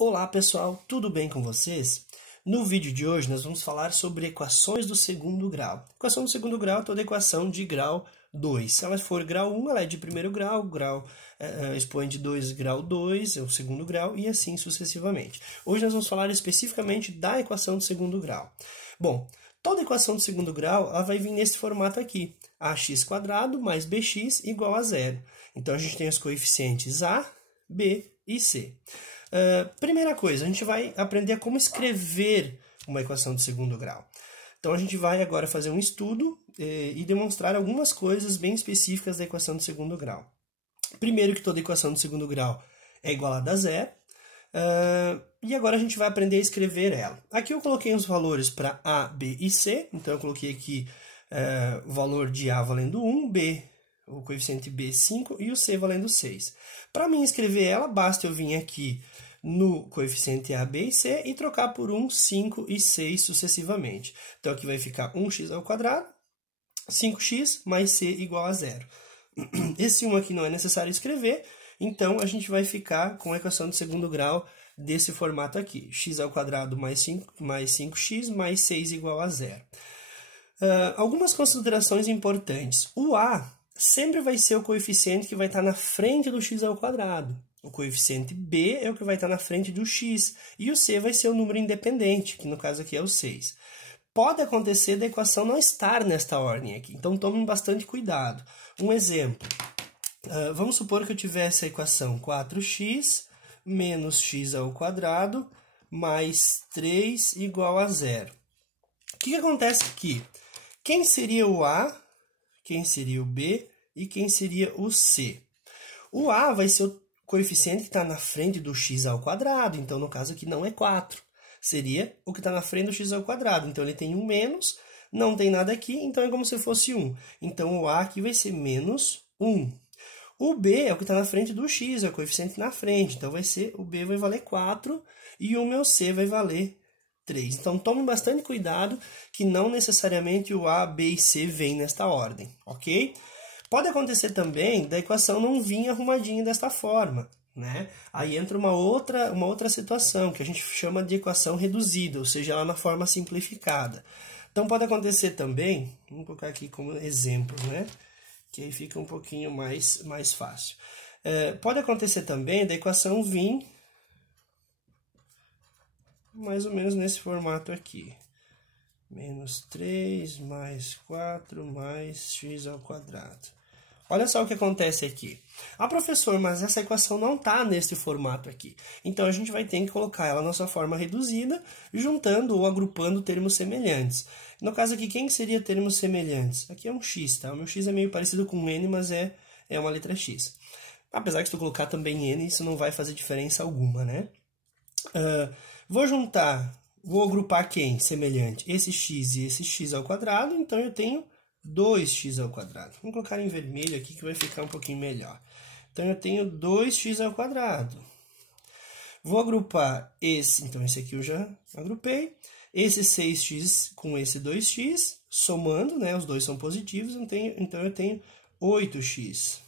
Olá pessoal, tudo bem com vocês? No vídeo de hoje nós vamos falar sobre equações do segundo grau. Equação do segundo grau é toda equação de grau 2. Se ela for grau 1, ela é de primeiro grau, expoente 2, grau 2, é o segundo grau, e assim sucessivamente. Hoje nós vamos falar especificamente da equação do segundo grau. Bom, toda equação do segundo grau ela vai vir nesse formato aqui, ax² mais bx igual a zero. Então a gente tem os coeficientes a, b e c. Primeira coisa, a gente vai aprender como escrever uma equação de segundo grau. Então, a gente vai agora fazer um estudo e demonstrar algumas coisas bem específicas da equação de segundo grau. Primeiro que toda equação de segundo grau é igualada a zero. E agora a gente vai aprender a escrever ela. Aqui eu coloquei os valores para A, B e C. Então, eu coloquei aqui o valor de A valendo 1, B, o coeficiente B 5 e o C valendo 6. Para mim escrever ela, basta eu vir aqui no coeficiente A, B e C e trocar por 1, 5 e 6 sucessivamente. Então, aqui vai ficar 1x², 5x mais C igual a zero. Esse 1 aqui não é necessário escrever, então a gente vai ficar com a equação de segundo grau desse formato aqui. x² mais 5x mais 6 igual a zero. Algumas considerações importantes. O A sempre vai ser o coeficiente que vai estar na frente do x². O coeficiente B é o que vai estar na frente do x. E o C vai ser o número independente, que no caso aqui é o 6. Pode acontecer da equação não estar nesta ordem aqui, então tomem bastante cuidado. Um exemplo. Vamos supor que eu tivesse a equação 4x menos x² mais 3 igual a zero. O que acontece aqui? Quem seria o A? Quem seria o B e quem seria o C? O A vai ser o coeficiente que está na frente do x², então no caso aqui não é 4. Seria o que está na frente do x², então ele tem um menos, não tem nada aqui, então é como se fosse 1. Então o A aqui vai ser menos 1. O B é o que está na frente do x, é o coeficiente na frente, então o B vai valer 4 e o meu C vai valer 3. Então, tome bastante cuidado que não necessariamente o A, B e C vêm nesta ordem, ok? Pode acontecer também da equação não vir arrumadinha desta forma, né? Aí entra uma outra situação, que a gente chama de equação reduzida, ou seja, ela na forma simplificada. Então, pode acontecer também, vamos colocar aqui como exemplo, né? Que aí fica um pouquinho mais fácil. Pode acontecer também da equação vir mais ou menos nesse formato aqui. Menos 3 mais 4 mais x². Olha só o que acontece aqui. Professor, mas essa equação não está nesse formato aqui. Então, a gente vai ter que colocar ela na sua forma reduzida, juntando ou agrupando termos semelhantes. No caso aqui, quem seria termos semelhantes? Aqui é um x, tá? O meu x é meio parecido com um n, mas é uma letra x. Apesar que se tu colocar também n, isso não vai fazer diferença alguma, né? Vou agrupar quem? Semelhante. Esse x e esse x², então eu tenho 2x². Vamos colocar em vermelho aqui que vai ficar um pouquinho melhor. Então eu tenho 2x². Vou agrupar esse, então esse aqui eu já agrupei. Esse 6x com esse 2x, somando, né? Os dois são positivos, então eu tenho 8x.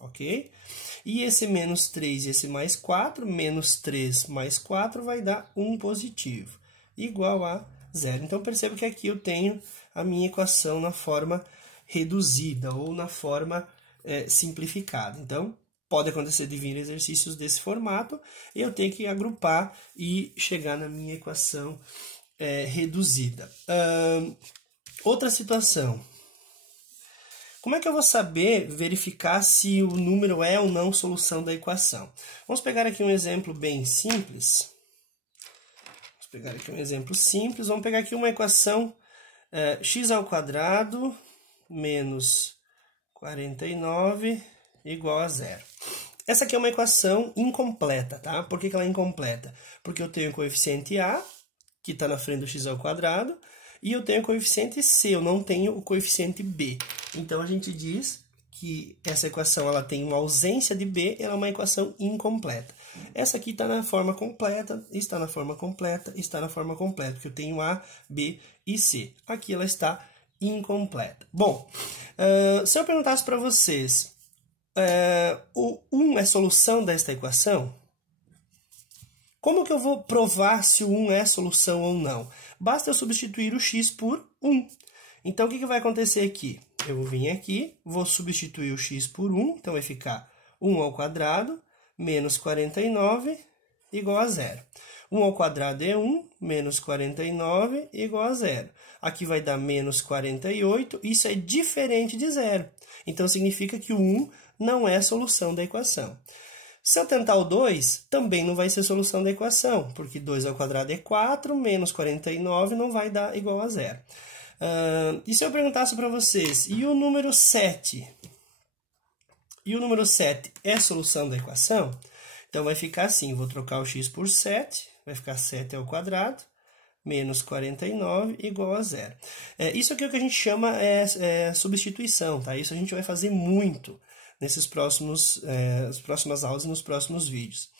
Ok? E esse menos 3 e esse mais 4, menos 3 mais 4 vai dar 1 positivo, igual a 0. Então, perceba que aqui eu tenho a minha equação na forma reduzida ou na forma simplificada. Então, pode acontecer de vir exercícios desse formato e eu tenho que agrupar e chegar na minha equação reduzida. Outra situação. Como é que eu vou saber verificar se o número é ou não solução da equação? Vamos pegar aqui um exemplo bem simples. Vamos pegar aqui uma equação x² menos 49 igual a zero. Essa aqui é uma equação incompleta, tá? Por que ela é incompleta? Porque eu tenho o coeficiente A, que está na frente do x², e eu tenho o coeficiente C, eu não tenho o coeficiente B. Então, a gente diz que essa equação ela tem uma ausência de B, ela é uma equação incompleta. Essa aqui está na forma completa, está na forma completa, está na forma completa, porque eu tenho A, B e C. Aqui ela está incompleta. Bom, se eu perguntasse para vocês, o 1 é solução desta equação? Como que eu vou provar se o 1 é solução ou não? Basta eu substituir o x por 1. Então, o que vai acontecer aqui? Eu vou vir aqui, vou substituir o x por 1, então vai ficar 1 ao quadrado menos 49 igual a 0. 1 ao quadrado é 1, menos 49 igual a 0. Aqui vai dar menos 48, isso é diferente de 0. Então, significa que o 1 não é a solução da equação. Se eu tentar o 2, também não vai ser solução da equação, porque 2 ao quadrado é 4, menos 49 não vai dar igual a 0. E se eu perguntasse para vocês, e o número 7? E o número 7 é a solução da equação? Então, vai ficar assim, vou trocar o x por 7, vai ficar 7 ao quadrado, menos 49 igual a 0. Isso aqui é o que a gente chama substituição, tá? Isso a gente vai fazer muito nesses as próximas aulas e nos próximos vídeos.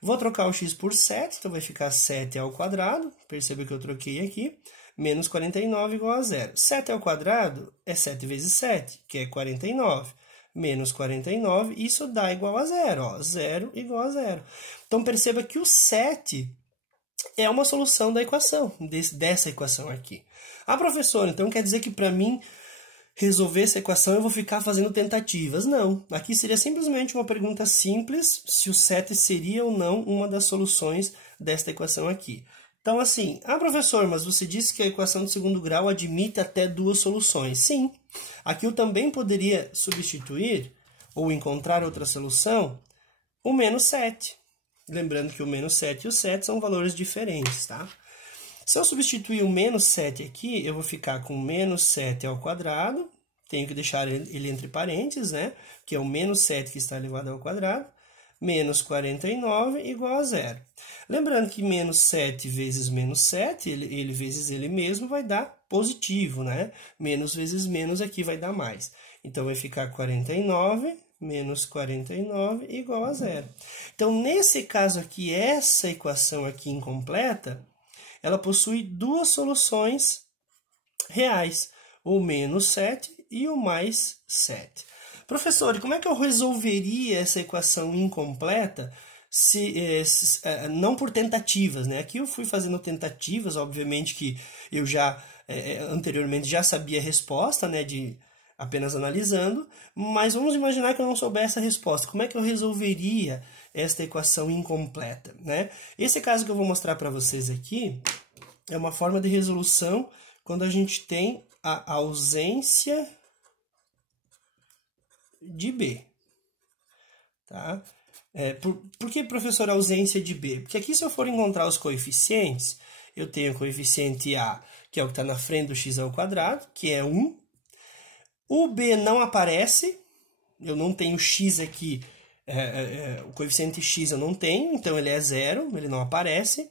Vou trocar o x por 7, então vai ficar 7 ao quadrado, perceba que eu troquei aqui, menos 49 igual a 0. 7 ao quadrado é 7 vezes 7, que é 49. Menos 49, isso dá igual a 0. Ó, 0 igual a 0. Então, perceba que o 7 é uma solução da equação, dessa equação aqui. Ah, professor, então quer dizer que para mim resolver essa equação eu vou ficar fazendo tentativas? Não. Aqui seria simplesmente uma pergunta simples, se o 7 seria ou não uma das soluções desta equação aqui. Então, assim, professor, mas você disse que a equação de segundo grau admite até 2 soluções. Sim, aqui eu também poderia substituir, ou encontrar outra solução, o menos 7. Lembrando que o menos 7 e o 7 são valores diferentes, tá? Se eu substituir o menos 7 aqui, eu vou ficar com menos 7 ao quadrado, tenho que deixar ele entre parênteses, né? Que é o menos 7 que está elevado ao quadrado, menos 49 igual a 0. Lembrando que menos 7 vezes menos 7, ele vezes ele mesmo vai dar positivo, né? Menos vezes menos aqui vai dar mais. Então, vai ficar 49 menos 49 igual a 0. Então, nesse caso aqui, essa equação aqui incompleta, ela possui 2 soluções reais, o menos 7 e o mais 7. Professor, como é que eu resolveria essa equação incompleta não por tentativas, né? Aqui eu fui fazendo tentativas, obviamente que eu já anteriormente já sabia a resposta, né, apenas analisando, mas vamos imaginar que eu não soubesse a resposta. Como é que eu resolveria esta equação incompleta, né? Esse caso que eu vou mostrar para vocês aqui é uma forma de resolução quando a gente tem a ausência de B, tá? Por que, professor, ausência de B? Porque aqui, se eu for encontrar os coeficientes, eu tenho o coeficiente A, que é o que está na frente do x ao quadrado, que é 1. O B não aparece, eu não tenho x aqui, o coeficiente x eu não tenho, então ele é 0, ele não aparece.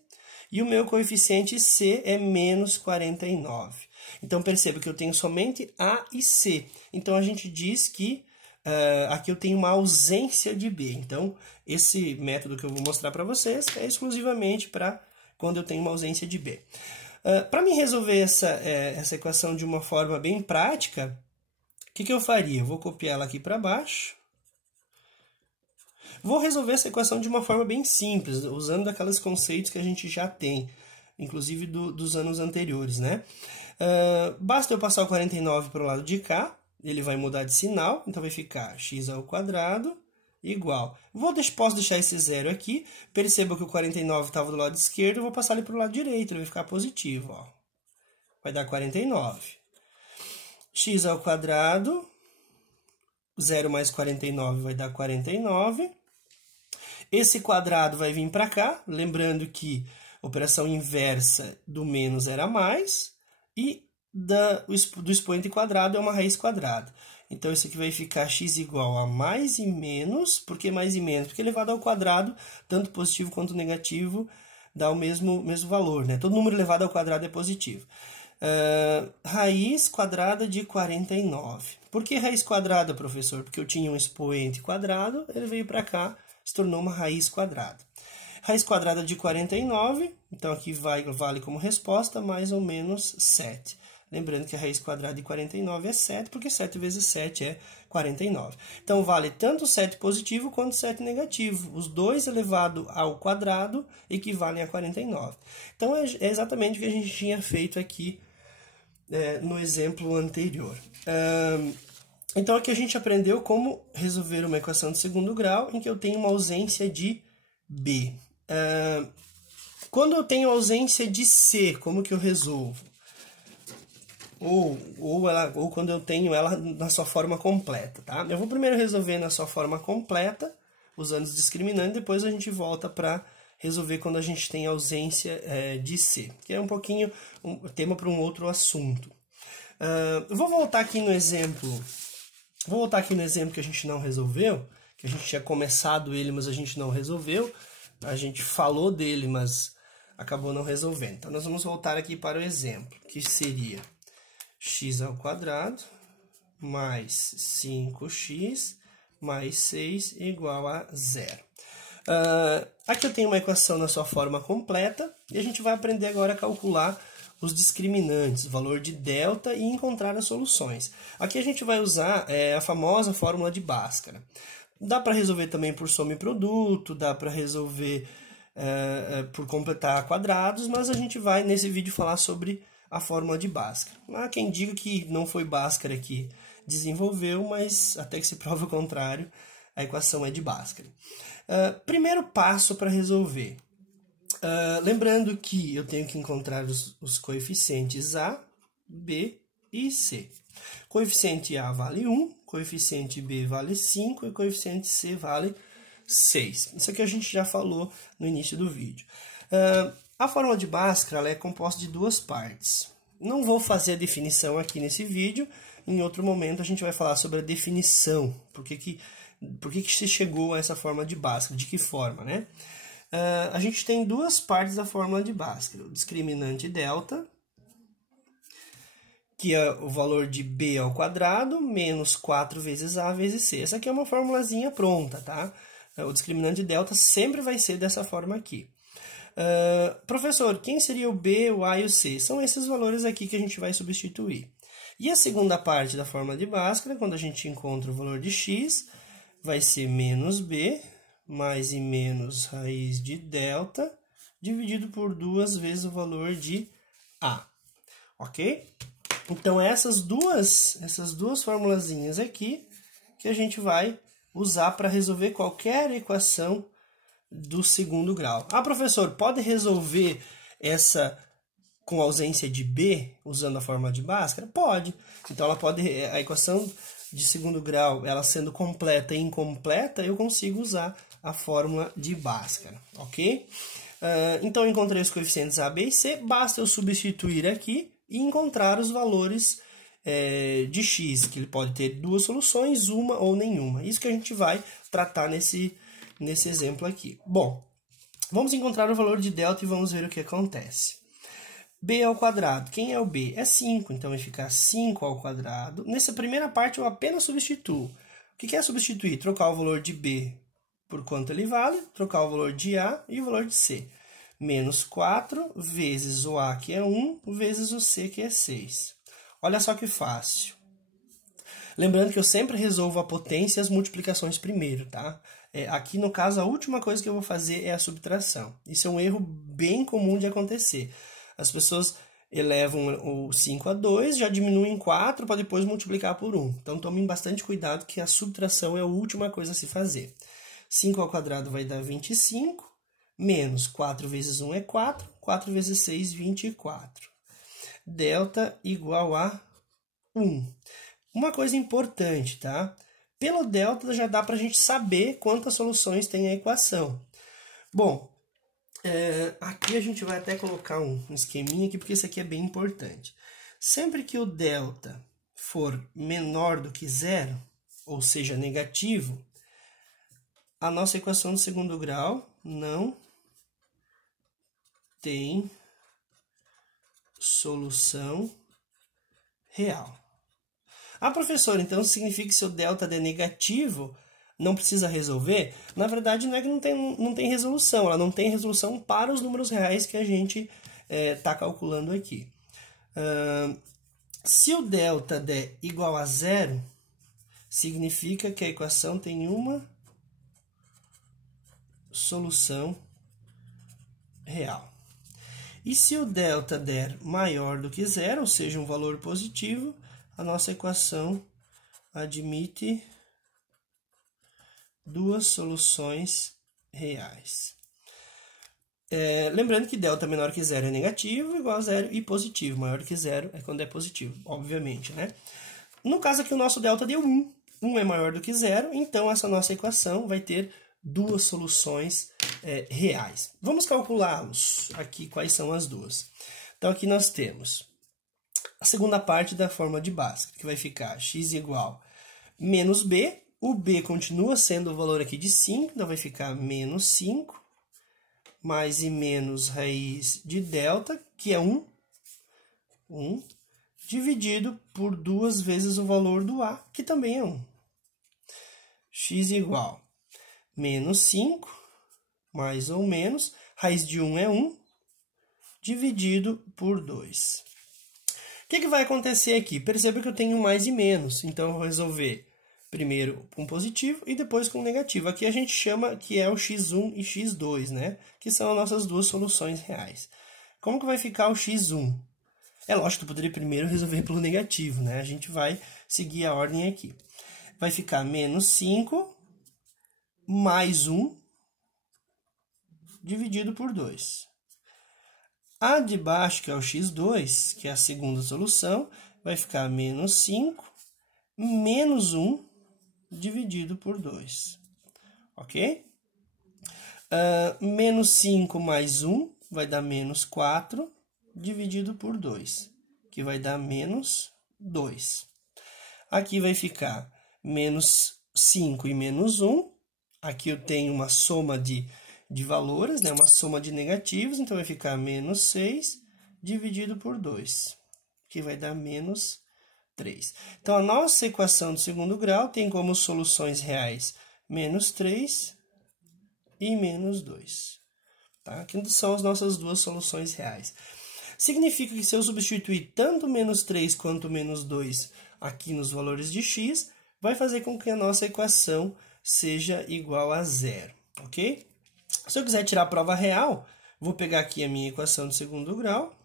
E o meu coeficiente C é menos 49. Então, perceba que eu tenho somente A e C. Então, a gente diz que aqui eu tenho uma ausência de B. Então, esse método que eu vou mostrar para vocês é exclusivamente para quando eu tenho uma ausência de B. Para mim resolver essa equação de uma forma bem prática, o que eu faria? Eu vou copiar ela aqui para baixo. Vou resolver essa equação de uma forma bem simples, usando aqueles conceitos que a gente já tem, inclusive dos anos anteriores, né? Basta eu passar o 49 para o lado de cá, ele vai mudar de sinal, então vai ficar x ao quadrado igual. Posso deixar esse zero aqui, perceba que o 49 estava do lado esquerdo, eu vou passar ele para o lado direito, ele vai ficar positivo, ó. Vai dar 49. X ao quadrado, 0 mais 49 vai dar 49. Esse quadrado vai vir para cá, lembrando que a operação inversa do menos era mais, e do expoente quadrado é uma raiz quadrada. Então, isso aqui vai ficar x igual a mais e menos. Por que mais e menos? Porque elevado ao quadrado, tanto positivo quanto negativo, dá o mesmo valor, né? Todo número elevado ao quadrado é positivo. Raiz quadrada de 49. Por que raiz quadrada, professor? Porque eu tinha um expoente quadrado, ele veio para cá, se tornou uma raiz quadrada. Raiz quadrada de 49, então aqui vale como resposta mais ou menos 7. Lembrando que a raiz quadrada de 49 é 7, porque 7 vezes 7 é 49. Então, vale tanto 7 positivo quanto 7 negativo. Os dois elevado ao quadrado equivalem a 49. Então, é exatamente o que a gente tinha feito aqui no exemplo anterior. Então, aqui a gente aprendeu como resolver uma equação de segundo grau em que eu tenho uma ausência de B. Quando eu tenho ausência de C, como que eu resolvo? Ou quando eu tenho ela na sua forma completa, tá? Eu vou primeiro resolver na sua forma completa, usando os discriminantes, depois a gente volta para resolver quando a gente tem ausência de C, que é um pouquinho um tema para um outro assunto. Eu vou voltar aqui no exemplo. Vou voltar aqui no exemplo que a gente não resolveu, que a gente tinha começado ele, mas a gente não resolveu. A gente falou dele, mas acabou não resolvendo. Então, nós vamos voltar aqui para o exemplo, que seria x ao quadrado mais 5x mais 6 igual a 0. Aqui eu tenho uma equação na sua forma completa, e a gente vai aprender agora a calcular os discriminantes, o valor de delta, e encontrar as soluções. Aqui a gente vai usar a famosa fórmula de Bhaskara. Dá para resolver também por soma e produto, dá para resolver por completar quadrados, mas a gente vai nesse vídeo falar sobre a fórmula de Bhaskara. Há quem diga que não foi Bhaskara que desenvolveu, mas até que se prova o contrário, a equação é de Bhaskara. Primeiro passo para resolver. Lembrando que eu tenho que encontrar os coeficientes A, B e C. Coeficiente A vale 1, coeficiente B vale 5 e coeficiente C vale 6. Isso aqui a gente já falou no início do vídeo. A fórmula de Bhaskara ela é composta de duas partes. Não vou fazer a definição aqui nesse vídeo. Em outro momento a gente vai falar sobre a definição. Por que se chegou a essa fórmula de Bhaskara? De que forma, né? A gente tem duas partes da fórmula de Bhaskara. O discriminante delta, que é o valor de B ao quadrado, menos 4 vezes A vezes C. Essa aqui é uma formulazinha pronta, tá? O discriminante delta sempre vai ser dessa forma aqui. Professor, quem seria o B, o A e o C? São esses valores aqui que a gente vai substituir. E a segunda parte da fórmula de Bhaskara, quando a gente encontra o valor de x, vai ser menos B, mais e menos raiz de delta, dividido por 2 vezes o valor de A. Ok? Então, essas duas formulazinhas aqui que a gente vai usar para resolver qualquer equação do segundo grau. Professor, pode resolver essa com ausência de B usando a fórmula de Bhaskara? Pode. Então, a equação de segundo grau, ela sendo completa e incompleta, eu consigo usar a fórmula de Bhaskara, ok? Então, eu encontrei os coeficientes A, B e C, basta eu substituir aqui e encontrar os valores de x, que ele pode ter duas soluções, uma ou nenhuma. Isso que a gente vai tratar nesse exemplo aqui. Bom, vamos encontrar o valor de delta e vamos ver o que acontece. B ao quadrado. Quem é o B? É 5, então vai ficar 5 ao quadrado. Nessa primeira parte eu apenas substituo. O que é substituir? Trocar o valor de B por quanto ele vale, trocar o valor de A e o valor de C. Menos 4 vezes o A, que é 1, vezes o C, que é 6. Olha só que fácil. Lembrando que eu sempre resolvo a potência e as multiplicações primeiro, tá? Aqui, no caso, a última coisa que eu vou fazer é a subtração. Isso é um erro bem comum de acontecer. As pessoas elevam o 5 a 2, já diminuem em 4 para depois multiplicar por 1. Então, tomem bastante cuidado que a subtração é a última coisa a se fazer. 5 ao quadrado vai dar 25, menos 4 vezes 1 é 4, 4 vezes 6, 24. Delta igual a 1. Uma coisa importante, tá? Pelo delta já dá para a gente saber quantas soluções tem a equação. Bom, aqui a gente vai até colocar um esqueminha aqui, porque isso aqui é bem importante. Sempre que o delta for menor do que zero, ou seja, negativo, a nossa equação de segundo grau não tem solução real. Professor, então significa que se o delta é negativo, não precisa resolver? Na verdade, não é que não tem resolução, ela não tem resolução para os números reais que a gente está calculando aqui. Se o delta der igual a zero, significa que a equação tem uma solução real. E se o delta der maior do que zero, ou seja, um valor positivo, a nossa equação admite duas soluções reais. Lembrando que delta menor que zero é negativo, igual a zero, e positivo. Maior que zero é quando é positivo, obviamente, né? No caso aqui, o nosso delta deu 1. 1 é maior do que zero, então essa nossa equação vai ter duas soluções reais. Vamos calculá-los aqui, quais são as duas. Então, aqui nós temos a segunda parte da fórmula de Bhaskara, que vai ficar x igual menos b. O b continua sendo o valor aqui de 5, então vai ficar menos 5, mais e menos raiz de delta, que é 1, dividido por 2 vezes o valor do a, que também é 1. X igual menos 5, mais ou menos, raiz de 1 é 1, dividido por 2. O que vai acontecer aqui? Perceba que eu tenho mais e menos, então eu vou resolver primeiro com positivo e depois com negativo. Aqui a gente chama que é o x1 e x2, né? Que são as nossas duas soluções reais. Como que vai ficar o x1? É lógico que eu poderia primeiro resolver pelo negativo, né? A gente vai seguir a ordem aqui. Vai ficar menos 5 mais 1 dividido por 2. A de baixo, que é o x2, que é a segunda solução, vai ficar menos 5 menos 1 dividido por 2. Ok? Menos 5 mais 1 vai dar menos 4 dividido por 2, que vai dar menos 2. Aqui vai ficar menos 5 e menos 1. Aqui eu tenho uma soma de valores, né? Uma soma de negativos, então vai ficar menos 6 dividido por 2, que vai dar menos 3. Então, a nossa equação do segundo grau tem como soluções reais menos 3 e menos 2. Tá? Aqui são as nossas duas soluções reais. Significa que se eu substituir tanto menos 3 quanto menos 2 aqui nos valores de x, vai fazer com que a nossa equação seja igual a zero, ok? Se eu quiser tirar a prova real, vou pegar aqui a minha equação de segundo grau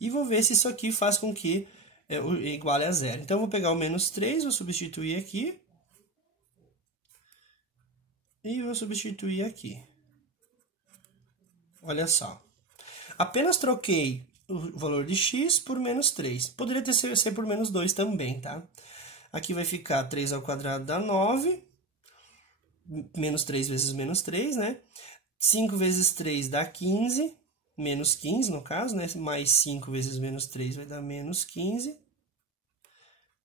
e vou ver se isso aqui faz com que iguale a zero. Então, eu vou pegar o menos 3, vou substituir aqui e vou substituir aqui. Olha só. Apenas troquei o valor de x por menos 3. Poderia ser por menos 2 também, tá? Aqui vai ficar 3 ao quadrado dá 9. Menos 3 vezes menos 3, né? 5 vezes 3 dá 15. Menos 15, no caso, né? Mais 5 vezes menos 3 vai dar menos 15.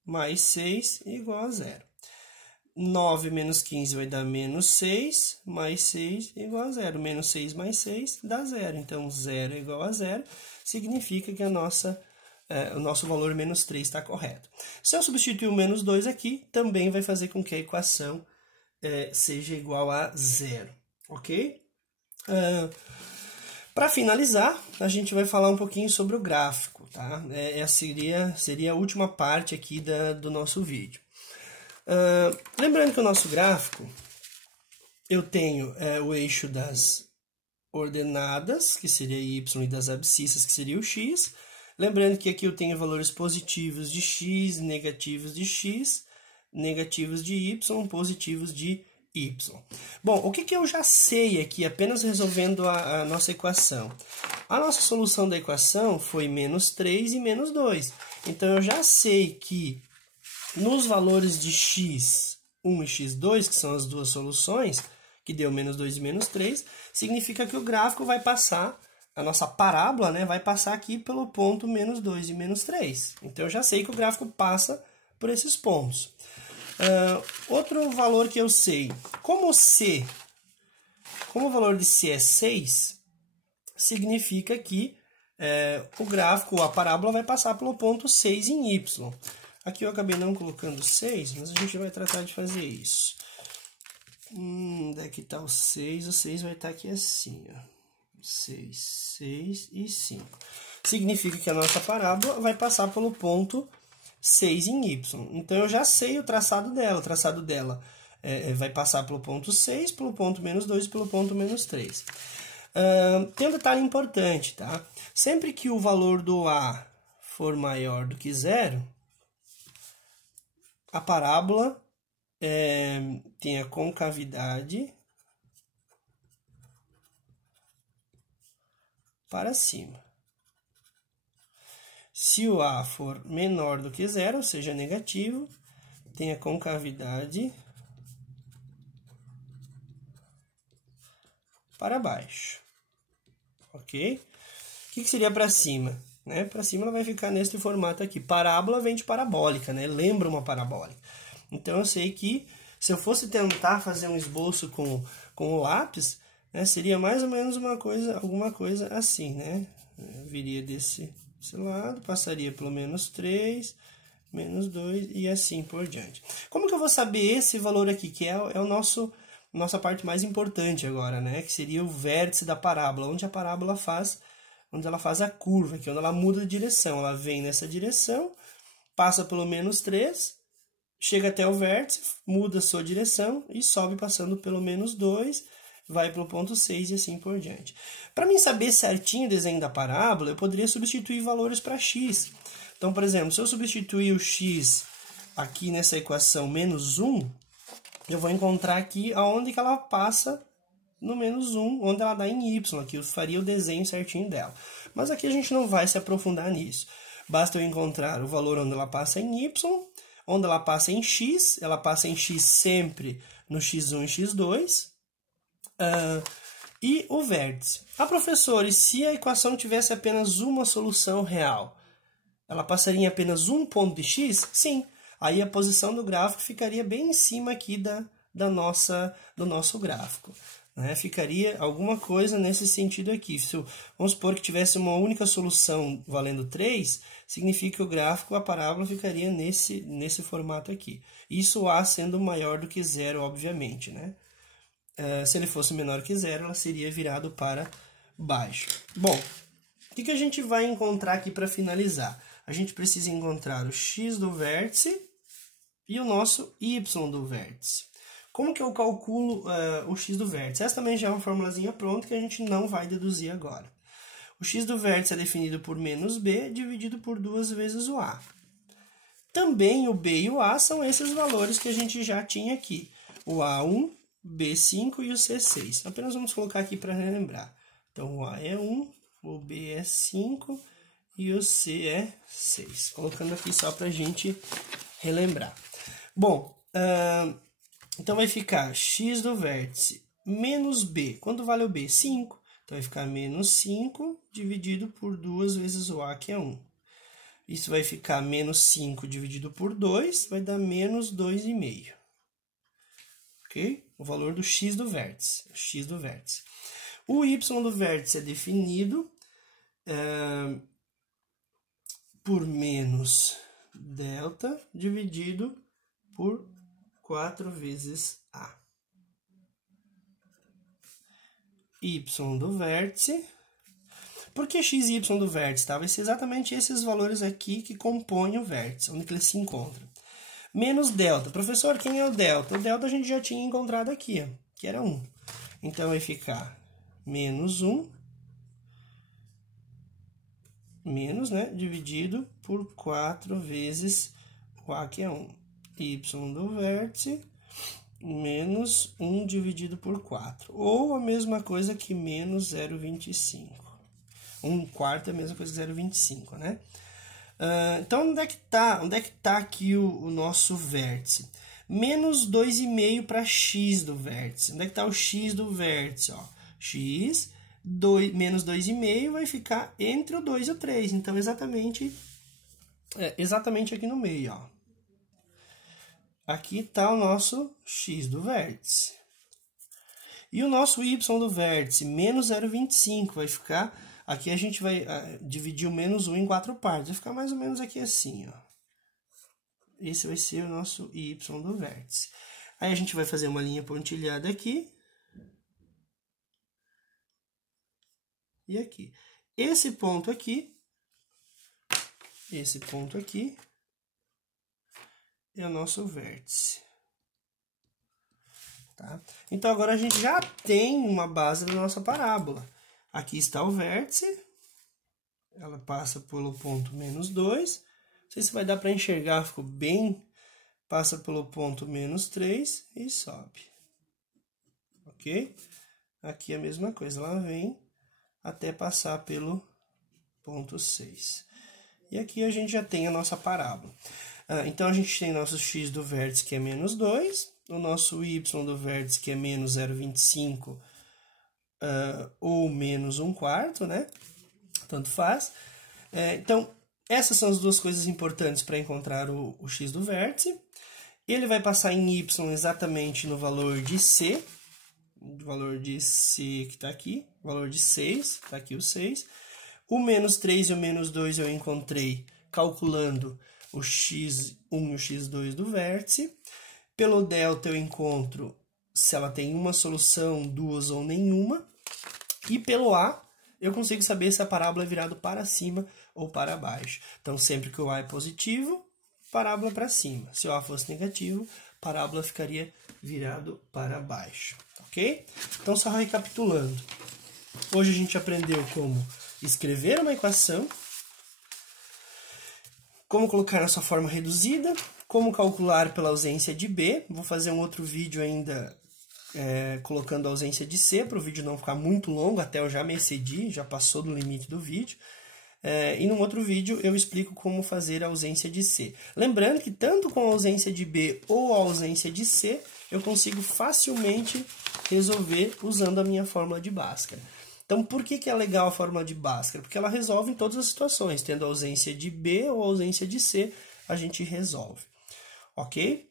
Mais 6 igual a 0. 9 menos 15 vai dar menos 6, mais 6 igual a 0. Menos 6 mais 6 dá 0. Então, 0 é igual a 0, significa que o nosso valor menos 3 está correto. Se eu substituir o menos 2 aqui, também vai fazer com que a equação seja igual a 0, ok? Para finalizar, a gente vai falar um pouquinho sobre o gráfico, tá? Essa seria a última parte aqui do nosso vídeo. Lembrando que o nosso gráfico, eu tenho o eixo das ordenadas, que seria y, e das abscissas, que seria o x. Lembrando que aqui eu tenho valores positivos de x, negativos de x, negativos de y, positivos de y. Bom, o que eu já sei aqui, apenas resolvendo a nossa equação? A nossa solução da equação foi menos 3 e menos 2. Então, eu já sei que nos valores de x1 e x2, que são as duas soluções, que deu menos 2 e menos 3, significa que o gráfico vai passar, a nossa parábola, né, vai passar aqui pelo ponto menos 2 e menos 3. Então, eu já sei que o gráfico passa por esses pontos. Outro valor que eu sei, como o valor de C é 6, significa que o gráfico, a parábola, vai passar pelo ponto 6 em Y. Aqui eu acabei não colocando 6, mas a gente vai tratar de fazer isso. Daqui está o 6 vai estar aqui assim, ó. 6, 6 e 5. Significa que a nossa parábola vai passar pelo ponto 6 em Y. Então, eu já sei o traçado dela. O traçado dela vai passar pelo ponto 6, pelo ponto menos 2 e pelo ponto menos 3. Tem um detalhe importante, tá? Sempre que o valor do A for maior do que 0, a parábola tem a concavidade para cima. Se o A for menor do que 0, ou seja, negativo, tem a concavidade para baixo. Ok? O que seria para cima? Né? Para cima ela vai ficar neste formato aqui. Parábola vem de parabólica, né? Lembra uma parabólica. Então, eu sei que se eu fosse tentar fazer um esboço com o lápis, né, seria mais ou menos alguma coisa assim, né? Eu viria desse lado, passaria pelo menos 3, menos 2 e assim por diante. Como que eu vou saber esse valor aqui, que é o nossa parte mais importante agora, né? Que seria o vértice da parábola, onde ela faz a curva, que é onde ela muda de direção. Ela vem nessa direção, passa pelo menos 3, chega até o vértice, muda a sua direção e sobe passando pelo menos 2, vai para o ponto 6 e assim por diante. Para mim saber certinho o desenho da parábola, eu poderia substituir valores para x. Então, por exemplo, se eu substituir o x aqui nessa equação menos 1, eu vou encontrar aqui aonde que ela passa no menos 1, onde ela dá em y, aqui eu faria o desenho certinho dela. Mas aqui a gente não vai se aprofundar nisso. Basta eu encontrar o valor onde ela passa em y, onde ela passa em x sempre no x1 e x2, e o vértice. Professor, e se a equação tivesse apenas uma solução real? Ela passaria em apenas um ponto de x? Sim. Aí a posição do gráfico ficaria bem em cima aqui do nosso gráfico. Né? Ficaria alguma coisa nesse sentido aqui. Vamos supor que tivesse uma única solução valendo 3, significa que o gráfico, a parábola, ficaria nesse formato aqui. Isso A sendo maior do que 0, obviamente. Né? Se ele fosse menor que 0, ela seria virado para baixo. Bom, o que a gente vai encontrar aqui para finalizar? A gente precisa encontrar o x do vértice e o nosso y do vértice. Como que eu calculo o x do vértice? Essa também já é uma formulazinha pronta que a gente não vai deduzir agora. O x do vértice é definido por menos b dividido por 2 vezes o a. Também o b e o a são esses valores que a gente já tinha aqui. O A1, B5 e o C6. Apenas vamos colocar aqui para relembrar. Então, o A é 1, o B é 5 e o C é 6. Colocando aqui só para a gente relembrar. Bom, então vai ficar x do vértice menos b. Quanto vale o b? 5. Então, vai ficar menos 5 dividido por 2 vezes o a, que é 1. Isso vai ficar menos 5 dividido por 2, vai dar menos 2,5. Ok? O valor do x do vértice. O y do vértice é definido por menos delta dividido por 4 vezes a. Y do vértice. Por que x e y do vértice? Tá? Vai ser exatamente esses valores aqui que compõem o vértice, onde que eles se encontram. Menos delta. Professor, quem é o delta? O delta a gente já tinha encontrado aqui, ó, que era 1. Então, vai ficar menos 1, menos, né, dividido por 4 vezes o a, que é 1. Y do vértice menos 1 dividido por 4. Ou a mesma coisa que menos 0,25. 1/4 é a mesma coisa que 0,25, né? Então, onde é que tá aqui o nosso vértice? Menos 2,5 para x do vértice. Onde é que está o x do vértice? Ó? X, menos 2,5 vai ficar entre o 2 e o 3. Então, exatamente aqui no meio. Ó. Aqui está o nosso x do vértice. E o nosso y do vértice, menos 0,25, vai ficar... Aqui a gente vai dividir o menos 1 em 4 partes. Vai ficar mais ou menos aqui assim, ó. Esse vai ser o nosso y do vértice. Aí a gente vai fazer uma linha pontilhada aqui. e aqui. Esse ponto aqui é o nosso vértice. Tá? Então, agora a gente já tem uma base da nossa parábola. Aqui está o vértice, ela passa pelo ponto menos 2. Não sei se vai dar para enxergar, ficou bem... Passa pelo ponto menos 3 e sobe. Ok? Aqui é a mesma coisa, ela vem até passar pelo ponto 6. E aqui a gente já tem a nossa parábola. Então, a gente tem nosso x do vértice, que é menos 2, o nosso y do vértice, que é menos 0,25 ou menos 1/4, né? Tanto faz. Então, essas são as duas coisas importantes para encontrar o x do vértice. Ele vai passar em y exatamente no valor de c, o valor de c que está aqui, o valor de 6, está aqui o 6. O menos 3 e o menos 2 eu encontrei calculando o x1 e o x2 do vértice. Pelo delta eu encontro se ela tem uma solução, duas ou nenhuma. E pelo a eu consigo saber se a parábola é virada para cima ou para baixo. Então, sempre que o a é positivo, parábola para cima. Se o a fosse negativo, parábola ficaria virado para baixo, ok? Então, só recapitulando. Hoje a gente aprendeu como escrever uma equação, como colocar na sua forma reduzida, como calcular pela ausência de B. Vou fazer um outro vídeo ainda colocando a ausência de C, para o vídeo não ficar muito longo, até eu já me excedi, já passou do limite do vídeo. E num outro vídeo eu explico como fazer a ausência de C. Lembrando que tanto com a ausência de B ou a ausência de C, eu consigo facilmente resolver usando a minha fórmula de Bhaskara. Então, por que é legal a fórmula de Bhaskara? Porque ela resolve em todas as situações. Tendo a ausência de B ou a ausência de C, a gente resolve. Ok?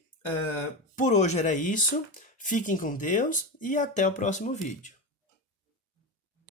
Por hoje era isso. Fiquem com Deus e até o próximo vídeo.